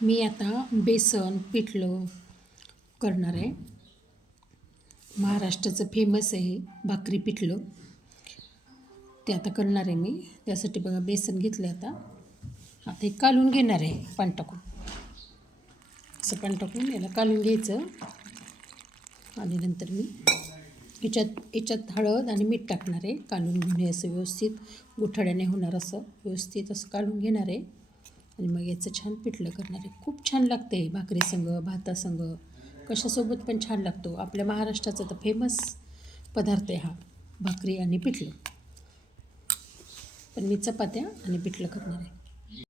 मी आता बेसन पिठलं करणार आहे. महाराष्ट्राचं फेमस आहे भाकरी पिठलं. ते आता करणार आहे मी. त्यासाठी बघा बेसन घेतलं आता हे कालून घेणार आहे पाणी टाकून. असं पाणी टाकून याला कालून घ्यायचं आणि नंतर मी याच्यात हळद आणि मीठ टाकणार आहे. कालून घेऊन हे असं व्यवस्थित गुठळ्याने होणार असं व्यवस्थित असं कालून घेणार आहे आणि मग याचं छान पिठलं करणार आहे. खूप छान लागते भाकरीसंग भातासंग कशासोबत पण छान लागतो. आपल्या महाराष्ट्राचा तर फेमस पदार्थ आहे हा भाकरी आणि पिठलं. पण मी चपात्या आणि पिठलं करणार आहे.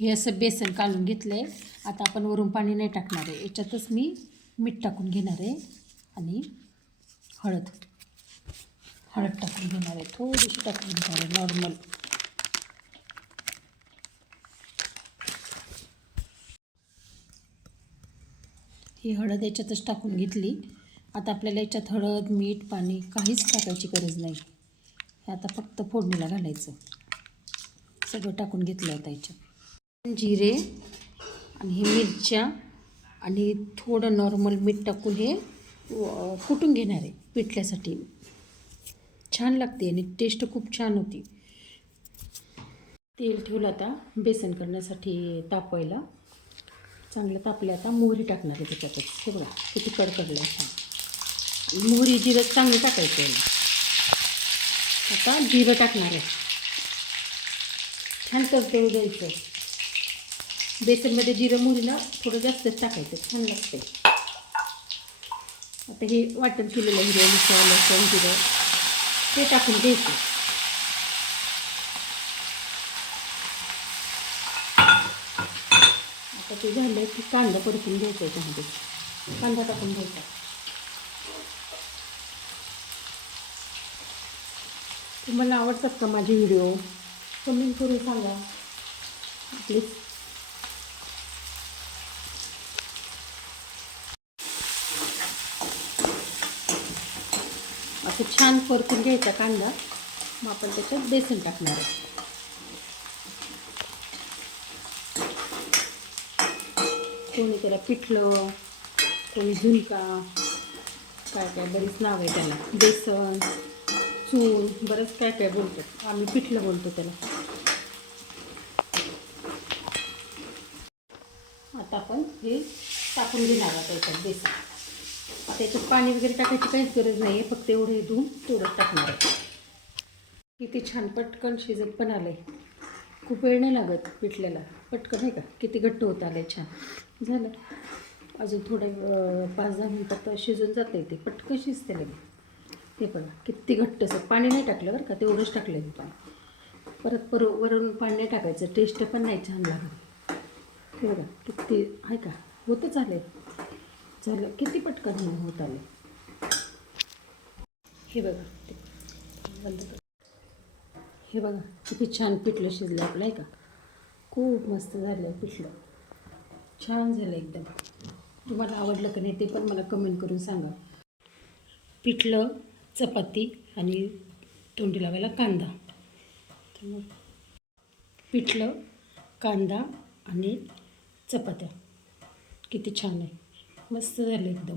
हे असं बेसन काढून घेतलं आहे. आता आपण वरून पाणी नाही टाकणार आहे. याच्यातच मी मीठ टाकून घेणार आहे आणि हळद टाकून घेणार आहे. थोडीशी टाकून घेणार आहे नॉर्मल. ही हळद याच्यातच टाकून घेतली. आता आपल्याला याच्यात हळद मीठ पाणी काहीच टाकायची गरज नाही. हे आता फक्त फोडणीला घालायचं. सगळं टाकून घेतलं आता याच्यात जिरे आणि हे मिरच्या आणि थोडं नॉर्मल मीठ टाकून हे कुटून घेणार आहे पिठल्यासाठी. छान लागते आणि टेस्ट खूप छान होती. तेल ठेवलं आता बेसन करण्यासाठी तापवायला. चांगलं तापलं. आता मोहरी टाकणार आहे त्याच्यातच. हे बघा किती कडकडलं आहे. मोहरी जिरं चांगलं टाकायचं आहे. आता जिरं टाकणार आहे. छान तडतडू द्यायचं. बेसनमध्ये जिरं मोहरीला थोडं जास्तच टाकायचं, छान लागते. आता हे वाटण केलेलं हिरवं मिरच्या लसूण जिरं ते टाकून घ्यायचं. आता ते झालं की कांदा परतून घ्यायचा. याच्यामध्ये कांदा टाकून घ्यायचा. तुम्हाला आवडतात का माझे व्हिडिओ? कमेंट करून सांगा प्लीज. असं छान परतून घ्यायचा कांदा. मग आपण त्याच्यात बेसन टाकणार आहे. कोणी त्याला पिठलं, कोणी झुणका, काय बरीच नाव आहे त्याला. बेसन चूल बरंच काय बोलतात. आम्ही पिठलं बोलतो त्याला. आता आपण हे टाकून घेणार आहोत याच्यात बेसन. आता याच्यात पाणी वगैरे टाकायची काहीच गरज नाही आहे. फक्त एवढं धुवून तेवढंच टाकणार आहे. किती छान पटकन शिजत पण आलं आहे. खूप वेळ नाही लागत पिठल्याला. पटकन आहे का किती घट्ट होत आलं आहे. छान झालं. अजून थोडं 5-10 मिनटात शिजून जातं ते. पटकन शिजते लगे. हे बघा किती घट्ट. असं पाणी नाही टाकलं बरं का, तेवढंच टाकलं मी पाणी. परत वरून पाणी नाही टाकायचं. टेस्ट पण नाही छान लागत. हे बघा किती आहे का होतच आले. झालं किती पटकन होत आले. हे बघा बंद कर. हे बघा किती छान पिठलं शिजलं आपलं आहे का. खूप मस्त झालं पिठलं. छान झालं एकदम. तुम्हाला आवडलं का नाही ते पण मला कमेंट करून सांगा. पिठलं चपाती आणि तोंडी लावायला कांदा. पिठलं कांदा आणि चपात्या किती छान आहे. मस्त झालं एकदम.